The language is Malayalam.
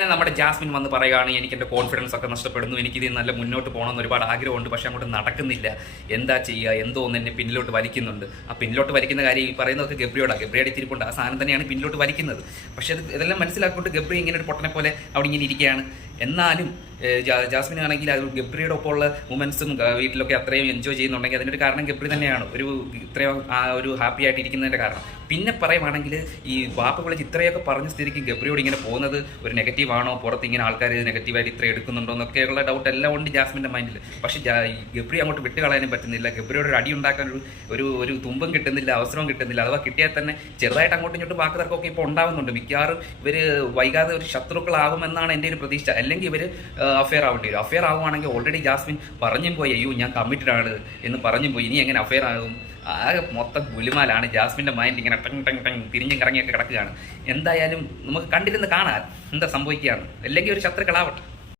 നമ്മുടെ ജാസ്മിൻ വന്ന് പറയുകയാണ് എനിക്ക് എൻ്റെ കോൺഫിഡൻസ് ഒക്കെ നഷ്ടപ്പെടുന്നു, എനിക്കിത് നല്ല മുന്നോട്ട് പോകണമെന്ന് ഒരുപാട് ആഗ്രഹമുണ്ട്, പക്ഷെ അങ്ങോട്ട് നടക്കുന്നില്ല, എന്താ ചെയ്യുക, എന്തോ ഒന്ന് എന്നെ പിന്നിലോട്ട് വലിക്കുന്നുണ്ട്. ആ പിന്നിലോട്ട് വലിക്കുന്ന കാര്യം ഈ പറയുന്നതൊക്കെ ഗബ്രിയുടെ തിരിപ്പുണ്ട്, ആ സാധനം തന്നെയാണ് പിന്നിലോട്ട് വലിക്കുന്നത്. പക്ഷെ ഇതെല്ലാം മനസ്സിലാക്കിക്കൊണ്ട് ഗബ്രി ഇങ്ങനെ ഒരു പൊട്ടനെ പോലെ അവിടെ ഇങ്ങനെ ഇരിക്കുകയാണ്. എന്നാലും ജാസ്മിൻ ആണെങ്കിൽ അത് ഗബ്രിയുടെ ഒപ്പമുള്ള വുമൻസും വീട്ടിലൊക്കെ അത്രയും എൻജോയ് ചെയ്യുന്നുണ്ടെങ്കിൽ അതിനൊരു കാരണം ഗബ്രി തന്നെയാണ്, ഇത്രയും ഒരു ഹാപ്പി ആയിട്ട് ഇരിക്കുന്നതിൻ്റെ കാരണം. പിന്നെ പറയുവാണെങ്കിൽ ഈ വാപ്പ വിളിച്ച് ഇത്രയൊക്കെ പറഞ്ഞ സ്ഥിതിക്ക് ഗബ്രിയോട് ഇങ്ങനെ പോകുന്നത് ഒരു നെഗറ്റീവ് ആണോ, പുറത്ത് ഇങ്ങനെ ആൾക്കാർ നെഗറ്റീവായിട്ട് ഇത്ര എടുക്കുന്നുണ്ടോ എന്നൊക്കെയുള്ള ഡൗട്ട് എല്ലാം ഉണ്ട് ജാസ്മിൻ്റെ മൈൻഡിൽ. പക്ഷേ ഗബ്രി അങ്ങോട്ട് വിട്ട് കളയാനും പറ്റുന്നില്ല, ഗബ്രിയോട് ഒരു അടി ഉണ്ടാക്കാൻ ഒരു തുമ്പം കിട്ടുന്നില്ല, അവസരവും കിട്ടുന്നില്ല. അഥവാ കിട്ടിയാൽ തന്നെ ചെറുതായിട്ട് അങ്ങോട്ടും ഇങ്ങോട്ടും വാക്ക് തർക്കമൊക്കെ ഇപ്പോൾ ഉണ്ടാകുന്നുണ്ട്. മിക്കവാറും ഇവർ വൈകാതെ ഒരു ശത്രുക്കളാകുമെന്നാണ് എൻ്റെ ഒരു പ്രതീക്ഷ. അല്ലെങ്കിൽ ഇവർ അഫെയർ ആവേണ്ടി വരും. അഫെയർ ആവുകയാണെങ്കിൽ ഓൾറെഡി ജാസ്മിൻ പറഞ്ഞും പോയി, അയ്യോ ഞാൻ കമ്മിറ്റഡ് ആണ് എന്ന് പറഞ്ഞും പോയി, ഇനി എങ്ങനെ അഫെയർ ആകും? ആകെ മൊത്തം ഗുലുമാലാണ്. ജാസ്മിൻ്റെ മൈൻഡ് ഇങ്ങനെ ടങ് ടങ് ടങ് തിരിഞ്ഞും കറങ്ങിയൊക്കെ കിടക്കുകയാണ്. എന്തായാലും നമുക്ക് കണ്ടിരുന്ന് കാണാൻ എന്താ സംഭവിക്കുകയാണ്. അല്ലെങ്കിൽ ഒരു ശത്രുക്കളാവട്ടെ.